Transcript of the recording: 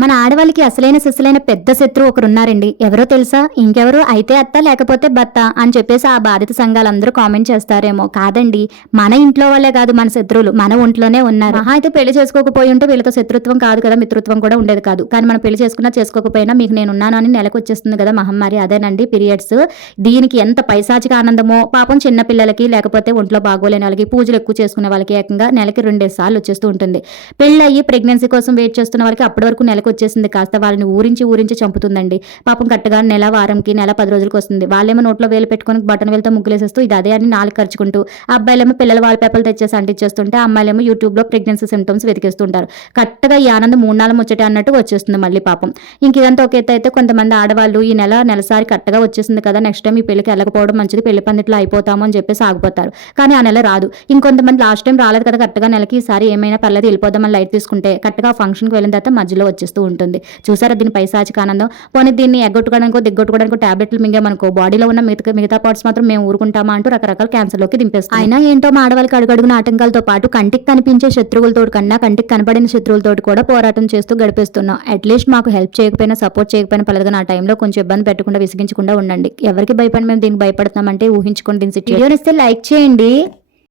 మన ఆడవాళ్ళకి అసలైన సిసలైన పెద్ద శత్రువు ఒకరున్నారండి. ఎవరో తెలుసా? ఇంకెవరు? అయితే అత్త లేకపోతే భర్త అని చెప్పేసి ఆ బాధిత సంఘాలందరూ కామెంట్ చేస్తారేమో. కాదండి, మన ఇంట్లో వాళ్ళే కాదు మన శత్రువులు, మన ఒంట్లోనే ఉన్నారు. మహా అయితే పెళ్లి చేసుకోకపోయి ఉంటే వీళ్ళతో శత్రుత్వం కాదు కదా, మిత్రుత్వం కూడా ఉండేది కాదు. కానీ మనం పెళ్లి చేసుకున్నా చేసుకోకపోయినా మీకు నేనున్నాను అని నెలకు వచ్చేస్తుంది కదా మహమ్మారి, అదేనండి పీరియడ్స్. దీనికి ఎంత పైశాచిక ఆనందమో పాపం చిన్న పిల్లలకి, లేకపోతే ఒంట్లో బాగోలేని వాళ్ళకి, పూజలు ఎక్కువ చేసుకునే వాళ్ళకి ఏకంగా నెలకి 2 సార్లు వచ్చేస్తూ ఉంటుంది. పెళ్ళయ్యి ప్రెగ్నెన్సీ కోసం వెయిట్ చేస్తున్న వాళ్ళకి అప్పటి వరకు నెలకు వచ్చేసింది కాస్త వాళ్ళని ఊరించి చంపుతుందండి. పాపం కట్టగా నెల, వారంకి, నెల 10 రోజులకు వస్తుంది. వాళ్ళేమో నోట్లో వేలు పెట్టుకొని బటన్ వేలతో ముగ్గులేసేస్తూ ఇది అదే అని నాలుగు ఖర్చుకుంటూ, అబ్బాయిలేమో పిల్లల వాల్ పేపర్లు తెచ్చేసి అంటించేస్తుంటే, అమ్మాయిలేమో యూట్యూబ్లో ప్రెగ్నెన్సీ సిమ్టమ్స్ వెతికేస్తుంటారు. కట్టగా ఈ ఆనందం 3 ముచ్చటే అన్నట్టు వచ్చేస్తుంది మళ్ళీ పాపం. ఇంక ఇదంతా ఒక ఎత్తు అయితే, కొంతమంది ఆడవాళ్ళు ఈ నెలసారి కట్టగా వచ్చేసింది కదా, నెక్స్ట్ టైం ఈ పెళ్లికి వెళ్ళకపోవడం మంచిది, పెళ్లి పందిట్లో అయిపోతాము అని చెప్పేసి ఆగిపోతారు. కానీ ఆ నెల రాదు. ఇంకొంతమంది లాస్ట్ టైం రాలేదు కదా కట్టగా నెలకి, ఈసారి ఏమైనా పర్లేదు వెళ్ళిపోదామని లైట్ తీసుకుంటే కట్టగా ఫంక్షన్కి వెళ్ళిన తర్వాత మధ్యలో వచ్చేస్తూ ఉంటుంది. చూసారా దీని పైశాచిక ఆనందం. పోనీ దీన్ని ఎగ్గొట్టుకోవడానికో దిగ్గొట్టుకోవడానికో టాబ్లెట్లు మింగామనుకో బాడీలో ఉన్న మిగతా పార్ట్స్ మాత్రం మేము ఊరుకుంటామా అంటూ రకరకాల క్యాన్సర్లోకి దింపేస్తాం. అయినా ఏంటో మా ఆడవాళ్ళకి అడుగడుగున ఆటంకాలతో పాటు కంటికి కనిపించే శత్రువులతో కన్నా కంటికి కనబడిన శత్రువులతో కూడా పోరాటం చేస్తూ గడిపేస్తున్నాం. అట్లీస్ట్ మాకు హెల్ప్ చేయకపోయినా, సపోర్ట్ చేయకపోయినా పర్లేదు, నా టైంలో కొంచెం ఇబ్బంది పెట్టకుండా విసిగించకుండా ఉండండి. ఎవరికి భయపడి మేము దీనికి భయపడుతున్నామంటే ఊహించుకోండి. దీని సిటీ వీడియోని ఇస్తే లైక్ చేయండి.